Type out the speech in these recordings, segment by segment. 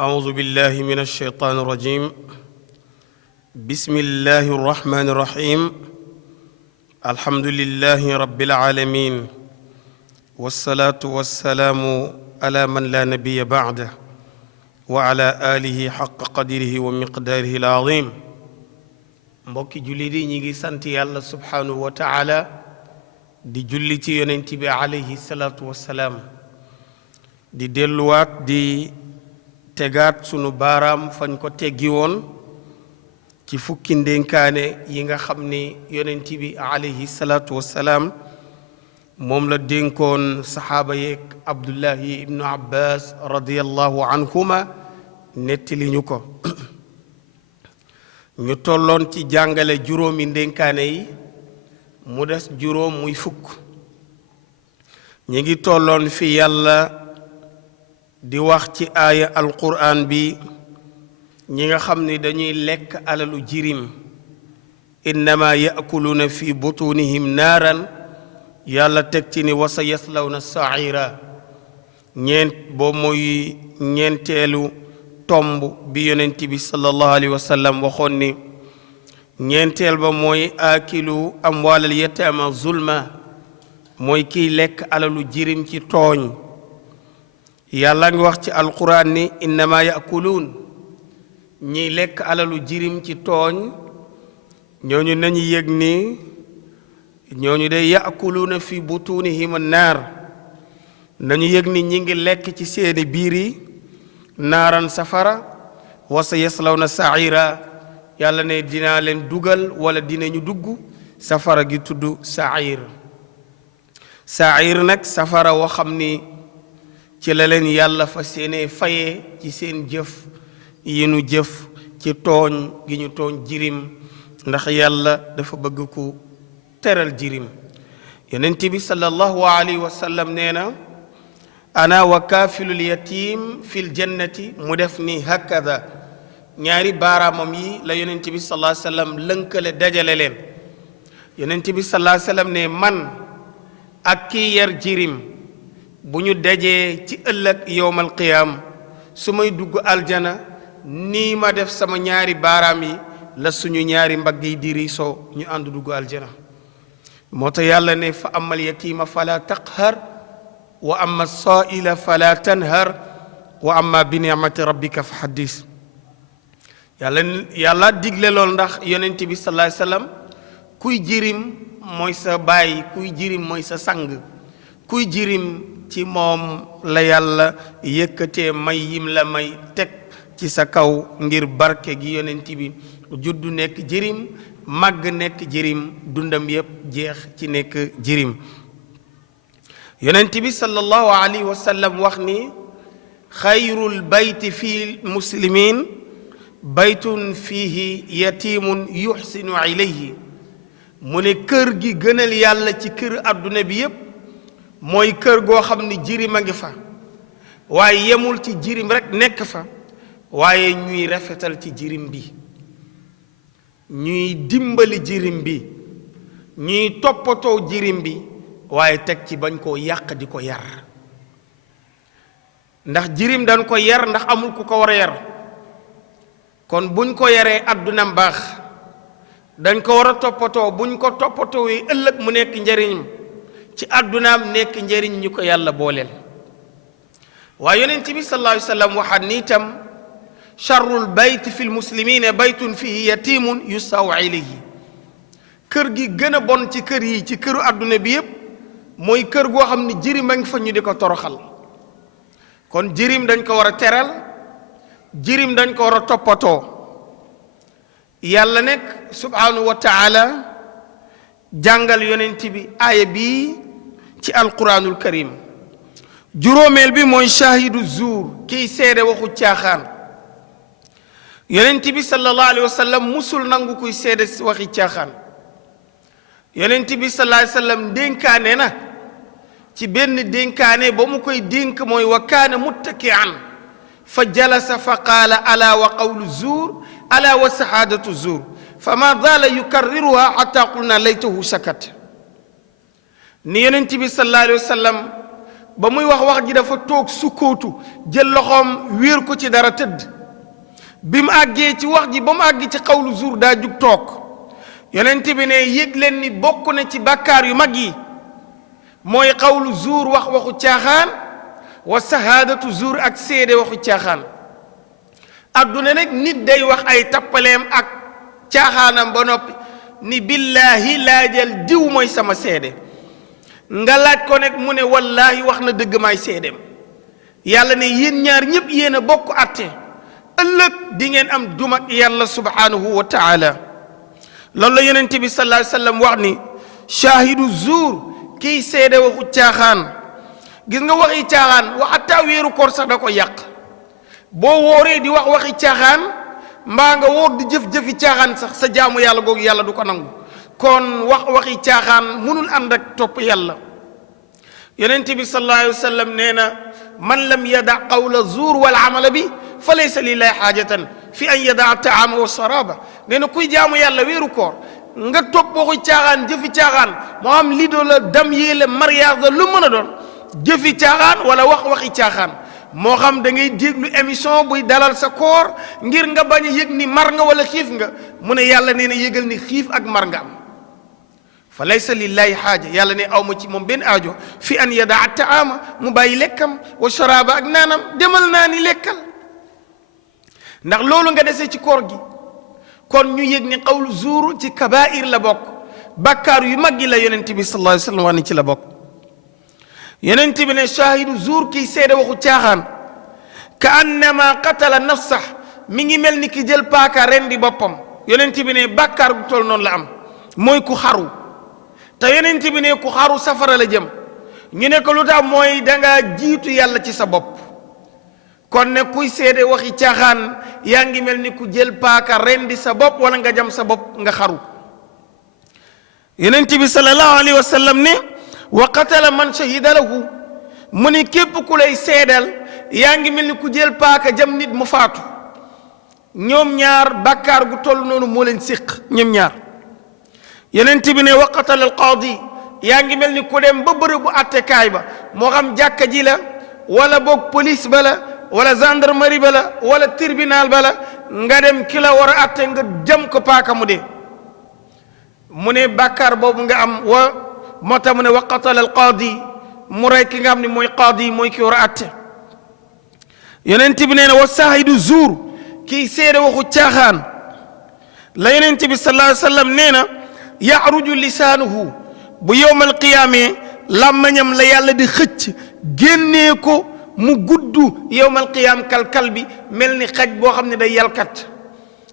أعوذ بالله من الشيطان الرجيم بسم الله الرحمن الرحيم الحمد لله رب العالمين والصلاة والسلام على من لا نبي بعده وعلى آله حق قدره ومقداره العظيم mbokki jullit yi ñi ngi sant yàlla subhanahu wa taala di julli ci yonent bi alayhi salaatu wassalaam di delluwaat di tegaat sunu baaraam fañ ko teggi woon ci fukki ndénkaane yi nga xam ni yonent bi alayhi salaatu wassalaam moom la dénkoon saxaaba yeeg abdullahi ibnu abbas radiyallahu anhuma nettali ñu ko ñu tolloon ci jàngale juróomi ndénkaane yi mu des juróom muy fukk ñi ngi tolloon fi yàlla di wax ci aaya alquran bi ñi nga xam ni dañuy lekk alalu jirim innama yaakuluuna fi butunihim naaran yàlla teg ci ni wa sa yaslawna saira boo mooy ñeenteelu tomb bi yonent bi sallallahu alayhi wa sallam waxoon ni ñeenteel ba mooy aakilu amwaalal yataama zulma mooy kiy lekk alalu jirim ci tooñ yàlla ngi wax ci alquran ni innama yaakuluun ñiy lekk alalu jirim ci tooñ ñooñu nañu yëg ni ñooñu de yaakuluuna fi butunihim naar nañu yëg ni ñi ngi lekk ci seeni biir yi naaran safara wa sa yaslawna saira yàlla ne dinaa leen dugal wala dinañu dugg safara gi tudd sair nag safara woo xam ni ci la leen yàlla fa seene fayee ci seen jëf yi nu jëf ci tooñ gi ñu tooñ jirim ndax yàlla dafa bëgg ku teral jirim yonent bi sallallahu alayhi wa sallam nee na ana wa kaafilul yatim fil jannati mu def ni hakada ñaari baaraamam yi la yonent bi sallallahu alayhi wa sallam lënkale dajale leen yonent bi sallallahu alayhi wa sallam ne man ak kii yar jirim bu ñu dajee ci ëllëg yowmal qiyaam su may dugg aljana nii ma def sama ñaari baaraam yi la suñu ñaari mbagg yi di riisoo ñu ànd dugg aljana moo tax yàlla ne fa amal yatiima fala taqhar wa amma saa'ila fala tanhar wa amma bi ni'mati rabbika fa haddis yàlla digle lool ndax yonent bi sallallahu alayhi wasallam kuy jirim mooy sa baay kuy jirim mooy sa sang kuy jirim ci moom la yàlla yëkkatee may yim la may teg ci sa kaw ngir barke gi yonent bi juddu nekk jirim màgg nekk jirim dundam yépp jeex ci nekk jirim yonent bi sallallahu alayhi wa sallam wax ni xayrul bayti fi muslimin baytun fihi yatimun yuxsinu ilayhi mu ne kër gi gënal yàlla ci kër adduna bi yépp mooy kër goo xam ni jirim a ngi fa waaye yemul ci jirim rek nekk fa waaye ñuy rafetal ci jirim bi ñuy dimbali jirim bi ñuy toppatoo jirim bi waaye teg ci bañ koo yàq di ko yar ndax jirim dañ ko yar ndax amul ku ko war a yar kon buñ ko yaree addunam baax dañ ko war a toppatoo buñ ko toppatoo yi ëllëg mu nekk njariñam ci addunaam nekk njariñ ñu ko yàlla booleel waaye yonent bi sallallahu alayhi wa sallam waxaat ni itam charrul bayt fi lmuslimina baytun fihi yatimun yusaw ilayhi kër gi gën a bon ci kër yi ci këru adduna bi yépp mooy kër goo xam ni jirim a ngi fa ñu di ko toroxal kon jirim dañ ko war a teral jirim dañ ko war a toppatoo yàlla nekk subhanahu wa taala jàngal yonent bi aaya bii ci alquranul karim juróomeel bi mooy shahidu zuur kiy seede waxu caaxaan yonent bi sallallahu alayhi wa sallam musul nangu kuy seede waxi caaxaan yonent bi sallallahu alayhi wa sallam dénkaane na ci benn dénkaane ba mu koy dénk mooy wa kaana muttaki'an fa jalasa fa qaala ala wa qawlu zuur ala wa sahaadatu zuur fa ma zaala yukarriruha hatta qulna laytahu sakat ni yonent bi sallallahu alayhi wa sallam ba muy wax ji dafa toog sukkootu jël loxoom wéer ko ci dara tëdd bi mu àggee ci wax ji ba mu àgg ci xawlu zuur daa jug toog yonent bi ne yëg leen ni bokk na ci bàkkaar yu mag yi mooy xawlu zuur waxu caaxaan wa sahaadatu zuur ak seede waxu caaxaan adduna nag nit day wax ay tappaleem ak caaxaanam ba noppi ni billaahi laajal diw mooy sama seede nga laaj ko nag mu ne wallaahi wax na dëgg maay seedeem yàlla ne yéen ñaar ñëpp yéen a bokk atte ëllëg di ngeen am duma yàlla subhanahu wa taala loolu la yonent bi sallallahu alayhi wa sallam wax ni shaahidu zuur kiy seede waxu caaxaan gis nga waxi caaxaan waxataa weeru koor sax da ko yàq boo wooree di waxi caaxaan mbaa nga woor di jëf-jëfi caaxaan sax sa jaamu yàlla googu yàlla du ko nangu kon waxi caaxaan munul ànd ak topp yàlla yonent bi sallallahu alayhi wa sallam nee na man lam yada qawla zuur wal amala bi fa laysa lillahi xaajatan fi an yadaa taama wa saraba nee na kuy jaamu yàlla weeru koor nga topp waxu caaxaan jëfi caaxaan moo am lido la dam yéele mariage la lu mën a doon jëfi caaxaan wala waxi caaxaan moo xam da ngay déglu émission buy dalal sa koor ngir nga bañ a yëg ni mar nga wala xiif nga mu ne yàlla nee na yëgal ni xiif ak mar nga am fa laysa lillahi xaaja yàlla ne aw ma ci moom benn aajo fi an yadaa taama mu bàyyi lekkam wa sharaba ak naanam demal naa ni lekkal ndax loolu nga dese ci koor gi kon ñu yëg ni qawlu zuur ci kabair la bokk bàkkaar yu mag yi la yonent bi sallallahu alayhi wa sallam wax ni ci la bokk yonent bi ne shaahidu zuur kii seede waxu caaxaan ka annama qatala nafsa mi ngi mel ni ki jël paaka rendi boppam yonent bi ne bàkkaar gu toll noonu la am mooy ku xaru te yonent bi ne ku xaru safara la jëm ñu ne ko lu tax mooy dangaa jiitu yàlla ci sa bopp kon ne kuy seede waxi caaxaan yaa ngi mel ni ku jël paaka rendi sa bopp wala nga jam sa bopp nga xaru yonent bi sallallahu alayhi wa sallam ne wa qatala man shahida lahu mu ni képp ku lay seedal yaa ngi mel ni ku jël paaka jam nit mu faatu ñoom ñaar bàkkaar gu toll noonu moo leen séq ñoom ñaar yonent bi ne wa qatala al qaadi yaa ngi mel ni ku dem ba bërëbu attekaay ba moo xam jàkka ji la wala boog police ba la wala gendarmerie ba la wala tribunal ba la nga dem ki la war a atte nga jam ko paaka mu dee mu ne bàkkaar boobu nga am moo tax mu ne wa qatala al qaadi mu rey ki nga xam ne mooy qaadi mooy ki war a atte yonent bi nee na wa saahidu zuur kii seede waxu caaxaan la yonent bi sallallahu alayhi wa sallam nee na yaxruju lisaanuhu bu yowmal qiyaamee làmmañam la yàlla di xëcc génnee ko mu gudd yowmal qiyaam kalkal bi mel ni xaj boo xam ne day yalkat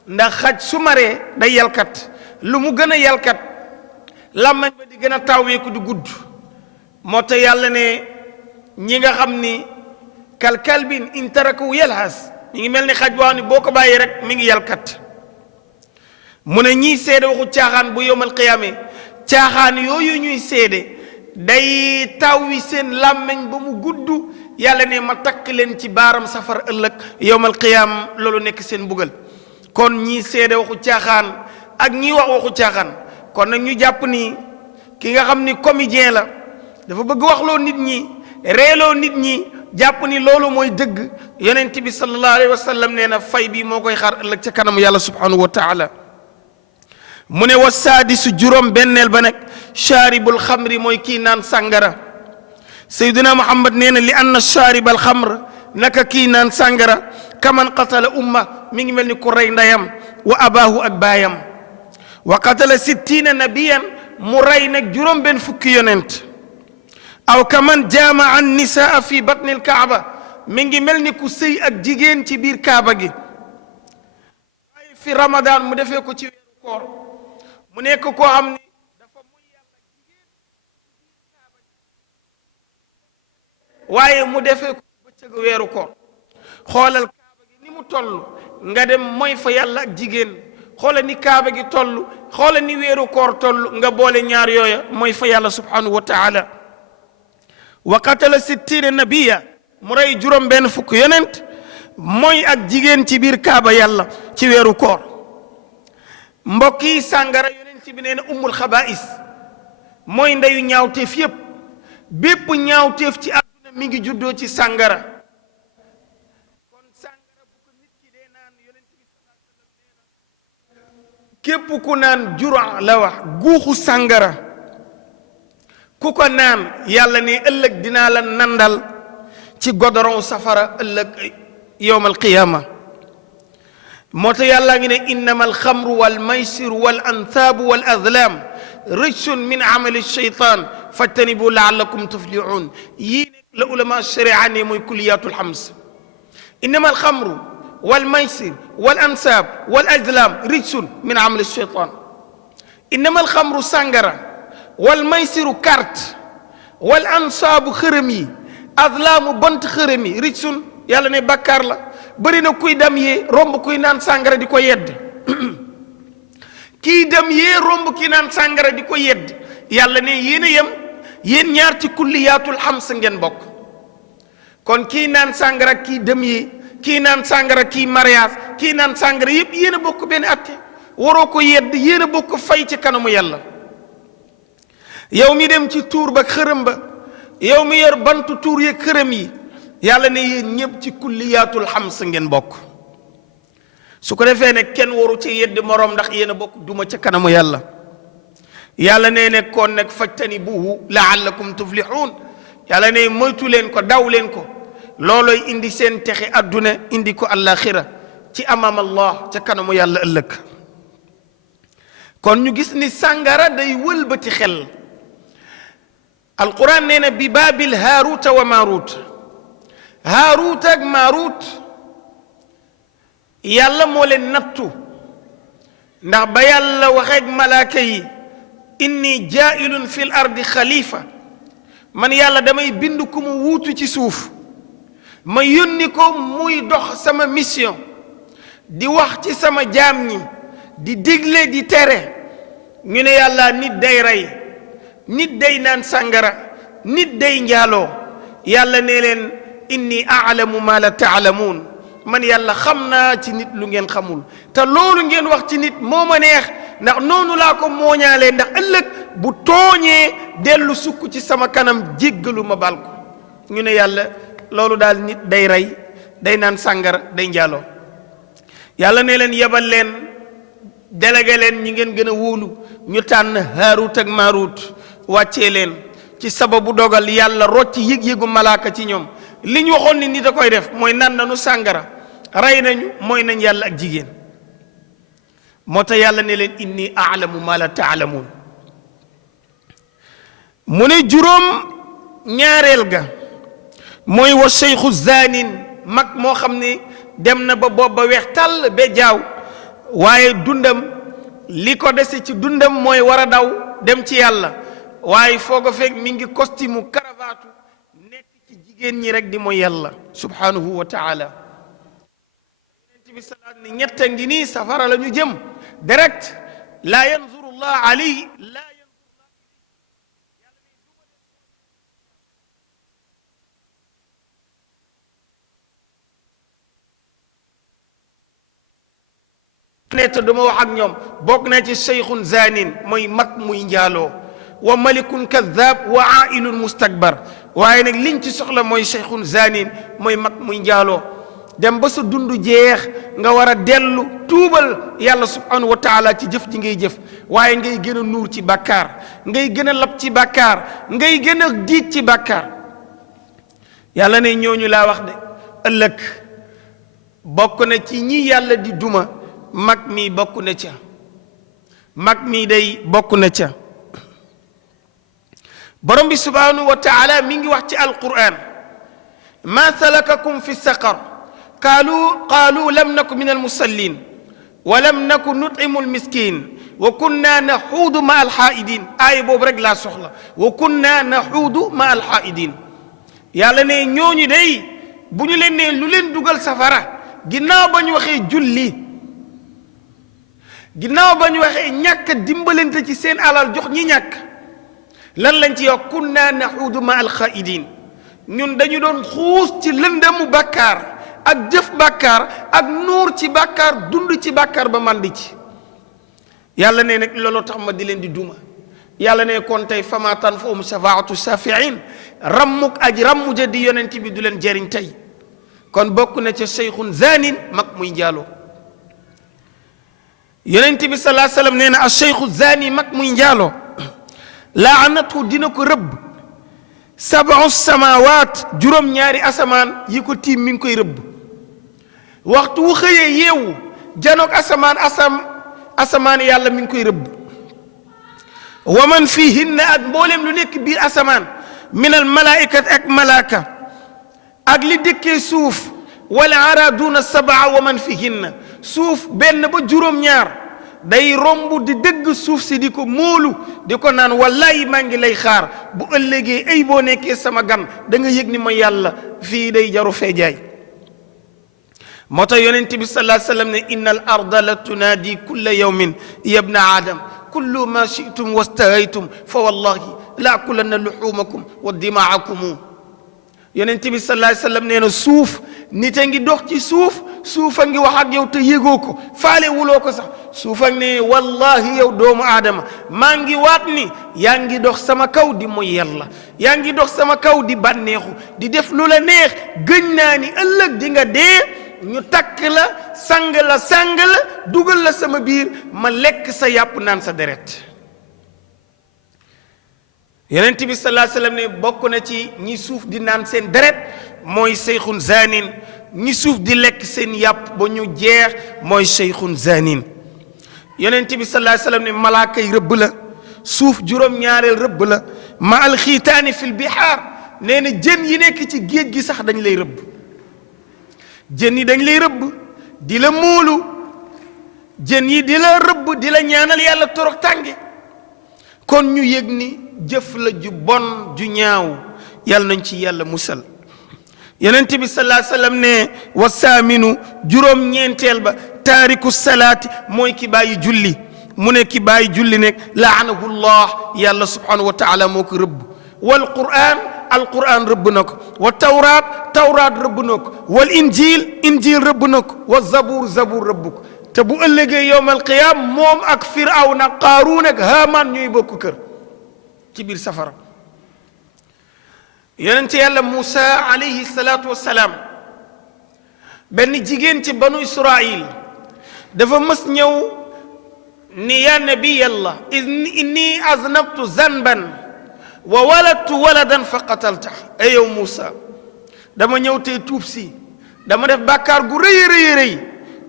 ndax xaj su maree day yalkat lu mu gën a yalkat làmmañ ba di gën a tawweeku di gudd moo tax yàlla ne ñi nga xam ni kalkalbin in tarakahu yalhas mi ngi mel ni xaj boo xam ne boo ko bàyyee rek mi ngi yalkat mu ne ñii seede waxu caaxaan bu yowmal qiyaamee caaxaan yooyu ñuy seede day tawwi seen làmmeñ ba mu gudd yàlla ne ma takk leen ci baaram safar ëllëg yowmal qiyaam loolu nekk seen mbugal kon ñii seede waxu caaxaan ak ñii wax waxu caaxaan kon nag ñu jàpp ni ki nga xam ni comédien la dafa bëgg waxloo nit ñi reeloo nit ñi jàpp ni loolu mooy dëgg yonent bi sallallahu alayhi wa sallam nee na fay bi moo koy xaar ëllëg ca kanamu yàlla subhanahu wa taala mu ne wa saadisu juróom benneel ba nag shaaribul xamri mooy kii naan sàngara sayduna muhammad nee na li anna shaaribal xamr naka kii naan sàngara kaman qatala umma mi ngi mel ni ku rey ndeyam wa abaahu ak baayam wa qatala sittina nabiyan mu rey nag juróom benn fukki yonent aw kaman jaama an nisaa fi batnil kaaba mi ngi mel ni ku sëy ak jigéen ci biir kaaba gi waaye fi ramadan mu defee ko ci weeru koor mu nekk koo xam ni dafa muy yàlla jigéen ci biir kaaba gi waaye mu defee ko ci bëccëgu weeru koor xoolal kaaba gi ni mu toll nga dem mooy fa yàlla ak jigéen xoolal ni kaaba gi toll xoolal ni weeru koor toll nga boole ñaar yooya mooy fa yàlla subhanahu wa taala wa qatala sittina nabiya mu rey juróom benn fukk yonent mooy ak jigéen ci biir kaaba yàlla ci weeru koor mbokk yi sàngara yonent bi nee na ummul xabaa'is mooy ndeyu ñaawteef yépp bépp ñaawteef ci àdduna mi ngi juddoo ci sàngara kon sàngara bu ko nit ki dee naan yonent bi sallallahu alayhi wasallam nee na képp ku naan jura la wax guuxu sàngara ku ko naan yàlla ne ëllëg dinaa la nandal ci godoron safara ëllëg yowmal qiyaama moo tax yàlla ngi ne innama alxamru wal maysiru wal ansaabu wal azlam rijsun min amali shaytan fajtanibu laallakum tuflihun yii nekk la ulama sharia ne mooy kulliyatul xams innama alxamru wal maysir wal ansaab wal azlam rijsun min amali shaytan innama alxamru sàngara wal maysiru carte wal ansaabu xërëm yi azlaamu bant xërëm yi rijsun yàlla ne bàkkaar la bëri na kuy dem yee romb kuy naan sàngara di ko yedd kii dem yee romb kii naan sàngara di ko yedd yàlla ne yéen a yem yéen ñaar ci kulliyaatul xams ngeen bokk kon kii naan sàngara kii dem yee kii naan sàngara kii mariage kii naan sàngara yëpp yéen a bokk benn atte waroo ko yedd yéen a bokk fay ci kanamu yàlla yow mi dem ci tuur ba xërëm ba yow mi yor bantu tuur yeeg xërëm yi yàlla ne yéen ñëpp ci kulliyaatul xams ngeen bokk su ko defee ne kenn waru ci yedd moroom ndax yéen a bokk duma ca kanamu yàlla yàlla nee ne kon nag fajtanibuhu laallakum tuflihun yàlla ne moytu leen ko daw leen ko looloy indi seen texe adduna indi ko àllaaxira ci amam allah ca kanamu yàlla ëllëg kon ñu gis ni sàngara day wëlbati xel alquran nee na bi baabil haaruta wa maaruut haaruut ak maaruut yàlla moo leen nattu ndax ba yàlla waxeeg malaaka yi inni jaailun fil ardi xalifa man yàlla damay bind ku mu wuutu ci suuf ma yónni ko muy dox sama mission di wax ci sama jaam ñi di digle di tere ñu ne yàlla nit day rey nit day naan sàngara nit day njaaloo yàlla ne leen inni aalamu ma la taalamuun man yàlla xam naa ci nit lu ngeen xamul te loolu ngeen wax ci nit moo ma neex ndax noonu laa ko mooñaalee ndax ëllëg bu tooñee dellu sukk ci sama kanam jéggalu ma bal ko ñu ne yàlla loolu daal nit day rey day naan sàngara day njaaloo yàlla ne leen yebal leen délégué leen ñi ngeen gën a wóolu ñu tànn haarut ak maarut wàccee leen ci sababu dogal yàlla rocc yëg-yëgu malaaka ci ñoom li ñu waxoon ni nit a koy def mooy naan nañu sàngara rey nañu mooy nañ yàlla ak jigéen moo tax yàlla ne leen inni aalamu ma la taalamuun mu ne juróom ñaareel ga mooy wa cheikhu zanin mag moo xam ne dem na ba boob ba weex tàll ba jaaw waaye dundam li ko dese ci dundam mooy war a daw dem ci yàlla waaye foog a fekk mi ngi costume karavaatu nekk ci jigéen ñi rek di mooy yàlla subhanahu wa taala yonent bi salaat ni ñett ngi nii safara la ñu jëm direct laa yanzuru llah alayhi laa te duma wax ak ñoom bokk na ci cheikhun zanin mooy mag muy njaaloo wa malikun kadab wa ailun mustakbar waaye nag liñ ci soxla mooy cheikhun zanin mooy mag muy njaaloo dem ba sa dund jeex nga war a dellu tuubal yàlla subhanahu wa taala ci jëf ji ngay jëf waaye ngay gën a nuur ci bàkkaar ngay gën a lab ci bàkkaar ngay gën a diit ci bàkkaar yàlla ne ñooñu laa wax de ëllëg bokk na ci ñi yàlla di duma mag mi bokk na ca mag mi day bokk na ca borom bi subhanahu wa taala mi ngi wax ci alquran ma salakakum fi saqar qaalu lam naku min almusallin wa lam naku nutimu almiskin wa kunna naxuudu ma alxaaidin aaya boobu rek laa soxla wa kunna naxuudu ma alxaaidin yàlla ne ñooñu day bu ñu leen ne lu leen dugal safara ginnaaw ba ñu waxee julli ginnaaw ba ñu waxee ñàkk dimbalante ci seen alal jox ñi ñàkk lan lañ ci wax kunna naxuudu ma alxaaidin ñun dañu doon xuus ci lëndëmu bàkkaar ak jëf bàkkaar ak nuur ci bàkkaar dund ci bàkkaar ba mandi ci yàlla ne nag looloo tax ma di leen di duma yàlla ne kon tey fama tanfahum shafaatu shafiin rammuk aj rammu ja di yonent bi du leen jëriñ tey kon bokk na ca cheikhun zanin mag muy njaaloo yonent bi sallallahu alayhi wasallam nee na a cheikhu zani mag muy njaaloo laanatu dina ko rëbb sab'u samawat juróom-ñaari asamaan yi ko tiim mi ngi koy rëbb waxtu wu xëyee yeewu janoog asamaan yàlla mi ngi koy rëbb wa man fihinna ak mboolem lu nekk biir asamaan min al malaa'ikat ak malaaka ak li dëkkee suuf wala araduna sab'a wa man fihinna suuf benn ba juróom-ñaar day romb di dëgg suuf si di ko móolu di ko naan wallahi maa ngi lay xaar bu ëllëgee ay boo nekkee sama gan da nga yëg ni ma yàlla fii day jaru fee jaay moo tax yonent bi sallallahu alayhi wasallam ne inna al arda la tunaadi kulla yawmin ya ibna aadam kullu ma shi'tum wastahaytum fa wallahi la akulanna luhumakum wa dimaakum yonent bi sallallahu alayhi wasallam nee na suuf nit a ngi dox ci suuf a ngi wax ak yow te yëgoo ko faale wuloo ko sax suuf a ne wallahi yow doomu aadama maa ngi waat ni yaa ngi dox sama kaw di mooy yàlla yaa ngi dox sama kaw di bànneexu di def lu la neex gëñ naa ni ëllëg di nga dee ñu takk la sang la dugal la sama biir ma lekk sa yàpp naan sa deret yonent bi sallallahu alayhi wasallam ne bokk na ci ñi suuf di naan seen deret mooy seyxun zanin ñi suuf di lekk seen yàpp ba ñu jeex mooy seyxun zanin yonent bi sallallahu alayhi wasallam ne malaaka yi rëbb la suuf juróom-ñaareel rëbb la ma alxiitaani fil bihaar nee na jën yi nekk ci géej gi sax dañ lay rëbb jën yi dañ lay rëbb di la móolu jën yi di la rëbb di la ñaanal yàlla torox tànge kon ñu yëg ni jëf la ju bon ju ñaaw yàlla nañ ci yàlla musal yonent bi sallallahu alayhi wasallam ne wa saaminu juróom-ñeenteel ba taariku salaati mooy ki bàyyi julli mu ne ki bàyyi julli nekk laanahu llah yàlla subhanahu wa taala moo ko rëbb wal quran alquran rëbb na ko wa tawraat rëbb na ko wal injil rëbb na ko wa zabur rëbb ko te bu ëllëgee yowmal qiyaam moom ak firawna qaaruun ak haamaan ñuy bokk kër ci biir safara yonent yàlla Muusa alayhi salaatu wassalaam benn jigéen ci banu Israil dafa mës ñëw ni yaa nabiyallah inni aznabtu zanban wa waladtu waladan fa qatalta ay yow Muusa dama ñëw tey tuub si dama def bàkkaar gu rëy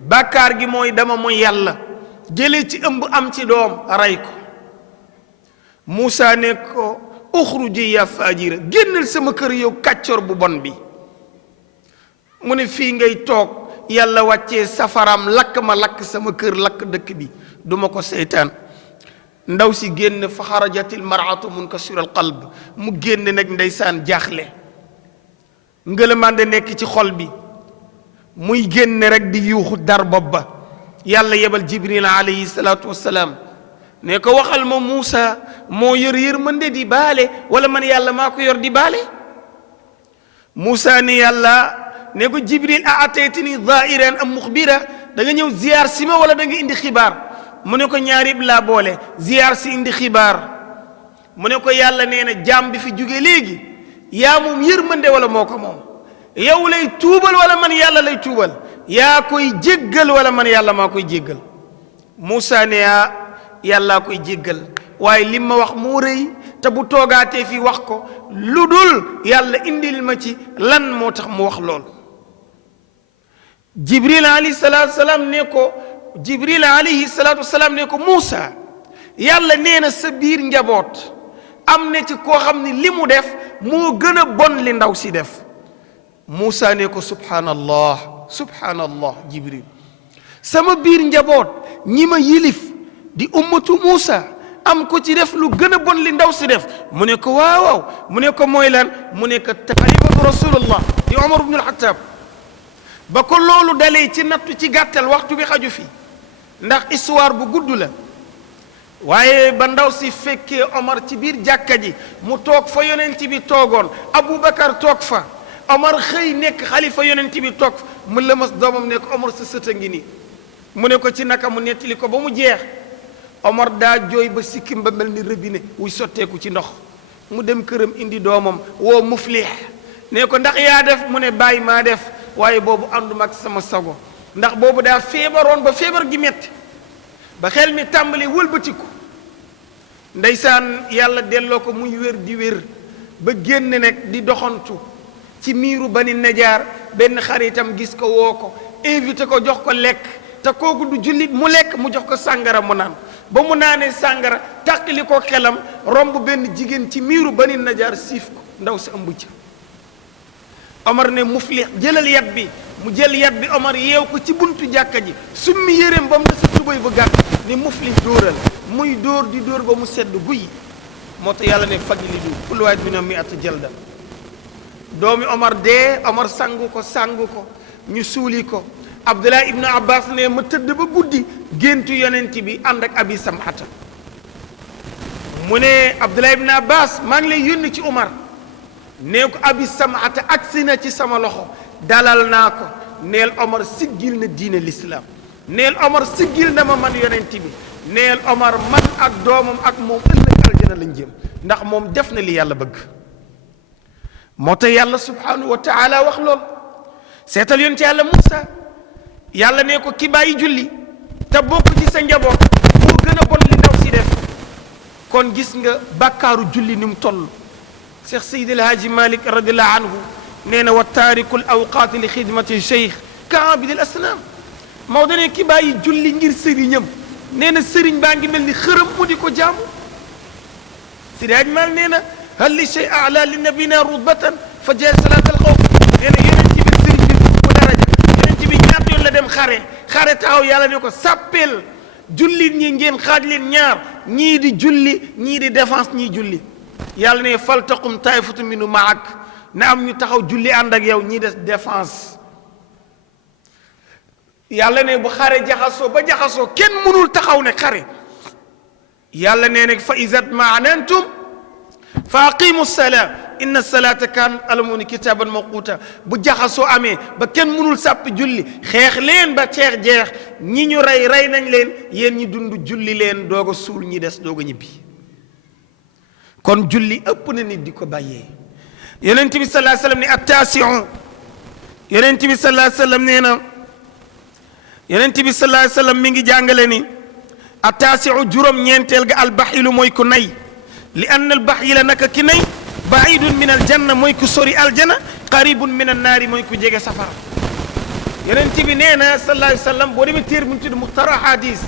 bàkkaar gi mooy dama mooy yàlla jëlee ci ëmb am ci doom rey ko Muusa ne ko uxruji ya faajira génnal sama kër yow kàccor bu bon bi mu ne fii ngay toog yàlla wàccee safaram lakk ma lakk sama kër lakk dëkk bi duma ko seytaan ndaw si génn fa xarajatil maratu munkasiral qalb mu génn nag ndeysaan jaaxle ngëlëmande nekk ci xol bi muy génn rek di yuuxu dar bopp ba yàlla yebal jibril alayhi salaatu wassalaam ne ko waxal ma Muusa moo yor yërmande di baale wala man yàlla maa ko yor di baale Muusa ne yàlla ne ko jibril a ataytani zairan am muxbira da nga ñëw ziyaar si ma wala da nga indi xibaar mu ne ko ñaari laa boole ziyaar si indi xibaar mu ne ko yàlla nee na jaam bi fi jóge léegi yaa moom yërmande wala moo ko moom yow lay tuubal wala man yàlla lay tuubal yaa koy jéggal wala man yàlla maa koy jéggal Muusa ne yaa yàllaa koy jéggal waaye lim ma wax moo rëy te bu toogaatee fi wax ko lu dul yàlla indil ma ci lan moo tax mu wax lool jibril alayhi salaatu wasalaam ne ko Muusa yàlla nee na sa biir njaboot am na ci koo xam ne li mu def moo gën a bon li ndaw si def Muusa ne ko subhanallah jibril sama biir njaboot ñi ma yilif di ummatu Muusa am ko ci def lu gën a bon li ndaw si def mu ne ko waaw mu ne ko mooy lan mu ne ko xalifatu rasulullah di Omar ibn al-Khattab ba ko loolu dalee ci nattu ci gàttal waxtu bi xaju fi ndax histoire bu gudd la waaye ba ndaw si fekkee Omar ci biir jàkka ji mu toog fa yonent bi toogoon Aboubacar toog fa Omar xëy nekk xalifa yonent bi toog mu lëmas doomam ne ko Omar sa sët a ngi nii mu ne ko ci naka mu nettali ko ba mu jeex Omar daa jooy ba sikkim ba mel ni robinet wuy sotteeku ci ndox mu dem këram indi doomam woo Muflih ne ko ndax yaa def mu ne bàyyi maa def waaye boobu ànduma ak sama sago ndax boobu daa feebaroon ba feebar gi metti ba xel mi tàmbali wëlbatiku ndeysaan yàlla delloo ko muy wér di wér ba génn nekk di doxantu ci miiru Bani Najaar benn xaritam gis ko woo ko invité ko jox ko lekk te kooku du jullit mu lekk mu jox ko sàngara mu naan ba mu naanee sàngara tàqali ko xelam romb benn jigéen ci miiru Bani Najaar siif ko ndaw si ëmb ca Omar ne Muflih jëlal yat bi mu jël yat bi Omar yeew ko ci buntu jàkka ji summi yéreem ba mu ne sa tubéy bu gàtt ni Muflih dóoral muy dóor di dóor ba mu sedd guy moo tax yàlla ne fajlidu kullu waahidin minhum mi'ata jalda doomi Omar dee Omar sangu ko ñu suuli ko Abdullah ibnu Abbas ne ma tëdd ba guddi géntu yonent bi ànd ak Abi Samhata mu ne Abdullah ibnu Abbas maa ngi lay yónni ci Omar nee ko Abi Samhata agsi na ci sama loxo dalal naa ko neel Omar siggil na diine l'islam neel Omar siggil na ma man yonent bi neel Omar man ak doomam ak moom ëllëg aljana lañ jëm ndax moom def na li yàlla bëgg moo tax yàlla subhanahu wa taala wax lool seetal yonent yàlla Muusa yàlla ne ko ki bàyyi julli te bokk ci sa njaboot moo gën a bon li ndaw si def kon gis nga bàkkaaru julli ni mu toll Cheikh Seydi El Hadji Malick radiallahu anhu nee na wa taariku l awqaati li xidmati cheikh ka abidil asnaam Maodo ne ki bàyyi julli ngir sëriñam nee na sëriñ baa ngi mel ni xërëm mu di ko jaamu Seydi Hadji Malick nee na hal li shay ala li nabina rutbatan fa jaa salaat al xawf nee na yonent bi sëriñ bi bu daraja yonent bi ñaata yoon la dem xare taxaw yàlla ne ko sàppeel jullit ñi ngeen xaaj leen ñaar ñii di julli ñii di défense ñii julli yàlla ne fal taqum taifatu minu maak na am ñu taxaw julli ànd ak yow ñii des défense yàlla ne bu xare jaxasoo ba jaxasoo kenn mënul taxaw ne xare yàlla ne nag fa izat maanantum fa aqimu salaa inna salata kan alamuni kitaban mawquta bu jaxasoo amee ba kenn mënul sàppi julli xeex leen ba xeex jeex ñi ñu rey nañ leen yéen ñi dund julli leen doog a suul ñi des doog a ñibbi kon julli ëpp na nit di ko bàyyee yonent bi sallallahu alayhi wasallam ne attaasiu yonent bi sallallahu alayhi wasallam nee na yonent bi sallallahu alayhi wasallam mi ngi jàngale ni attaasiu juróom-ñeenteel ga albaxilu mooy ku nay li anna albaxila naka ki nay baidun min aljanna mooy ku sori aljana qaribun min annaari mooy ku jege safara yonent bi nee na sallallahu alayhi wasallam boo demee téer bu ñu tudd muxtara hadis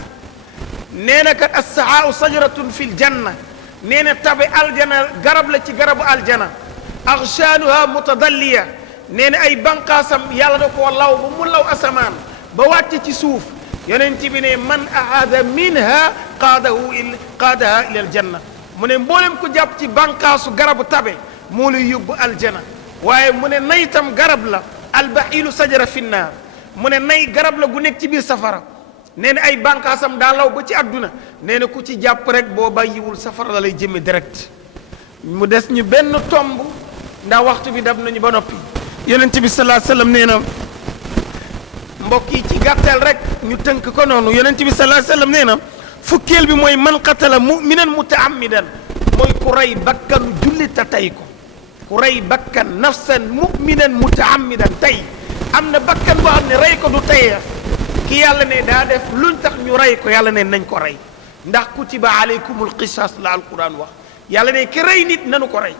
nee na kat assahaau sajratun fi ljanna nee na tabe aljana garab la ci garabu aljana axshaanuha mutadalliya nee na ay banqaasam yàlla da koo law ba mu law asamaan ba wàcc ci suuf yonent bi ne man ahaada minha qaadaha ila aljanna mu ne mboolem ko jàpp ci banqaasu garabu tabe moo lay yóbbu aljana waaye mu ne nay tam garab la albaxilu sajara fi nnaar mu ne nay garab la gu nekk ci biir safara nee na ay bànqaasam daa law ba ci àdduna nee na ku ci jàpp rek boo bàyyiwul safara la lay jëme direct mu des ñu benn tomb ndax waxtu bi dab nañu ba noppi yonent bi sallallahu alayhi wasallam nee na mbokk yi ci gàttal rek ñu tënk ko noonu yonent bi sallallahu alayhi wasallam nee na fukkeel bi mooy man qatala mu'minan mutaammidan mooy ku rey bakkanu jullit te tey ko ku rey bakkan nafsan mu'minan mutaammidan tey am na bakkan boo xam ne rey ko du tey ki yàlla ne daa def luñ tax ñu rey ko yàlla ne nañ ko rey ndax kutiba aleykumul qisaas la alquran wax yàlla ne ki rey nit nanu ko rey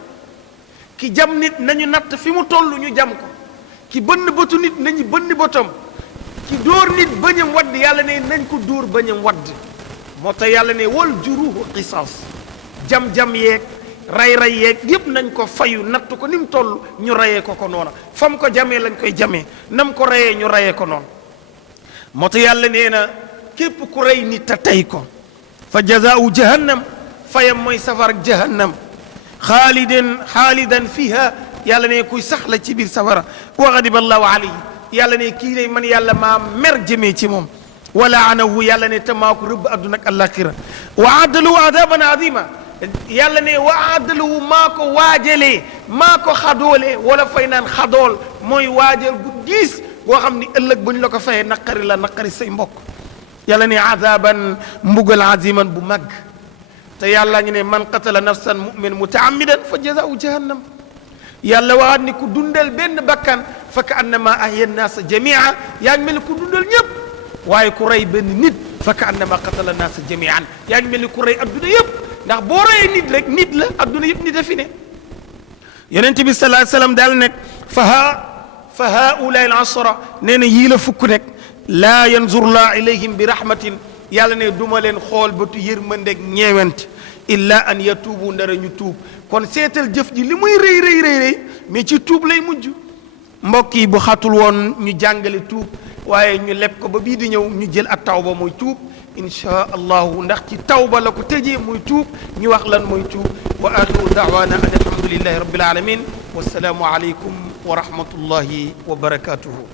ki jam nit nañu natt fi mu toll ñu jam ko ki bënn bëtu nit nañu bënn bëtam ki dóor nit bañam wadd yàlla ne nañ ko dóor bañam wadd moo tax yàlla ne wal juruhu qisaas jam-jam yeeg ray-ray yeeg yépp nañ ko fayu natt ko ni mu toll ñu reyee ko ko noona fam ko jamee lañ koy jamee nam ko reyee ñu reyee ko noonu moo tax yàlla nee na képp ku rey nit te tey ko fa jazaau jahannam fayam mooy safar ak jahannam xaalidan fiha yàlla ne kuy sax la ci biir safara wa ghadiba allahu alayhi yàlla ne kii ne man yàlla maa mer jëmee ci moom wa laanahu yàlla ne te maa ko rëbb adduna ak alaxira wa addalahu adaban azima yàlla ne wa addalahu maa ko waajalee maa ko xadoolee wala fay naan xadool mooy waajal gu diis boo xam ni ëllëg bu ñu la ko fayee naqari la naqari say mbokk yàlla ne azaban mbugal aziman bu mag te yàlla ngi ne man qatala nafsan mu'min mutaammidan fa jazaau jahannam yàlla waxaat ni ku dundal benn bakkan fa ka annama ahya nnaasa jamia yaa ngi mel ni ku dundal ñëpp waaye ku rey benn nit fa ka annama qatala nnaasa jamian yaa ngi mel ni ku rey adduna yëpp ndax boo reyee nit rek nit la adduna yëpp nit a fi ne yonent bi sallallahu alayhi wasallam daal nekk fa haulaai al ashra nee na yii la fukk nekk laa yanzur laa ilayhim bi rahmatin yàlla ne duma leen xool bëtu yërmandeeg ñeewent illa an yatuubu ndara ñu tuub kon seetal jëf ji li muy rëy rëy rëy rëy mais ci tuub lay mujj mbokk yi bu xatul woon ñu jàngale tuub waaye ñu leb ko ba bii di ñëw ñu jël ak tawba muy tuub inchaa allahu ndax ci tawba la ko tëjee muy tuub ñu wax lan mooy tuub wa axiru daawana an alhamdulillahi rabbil alamin wassalaamu aleykum wa rahmatullahi wa barakatuhu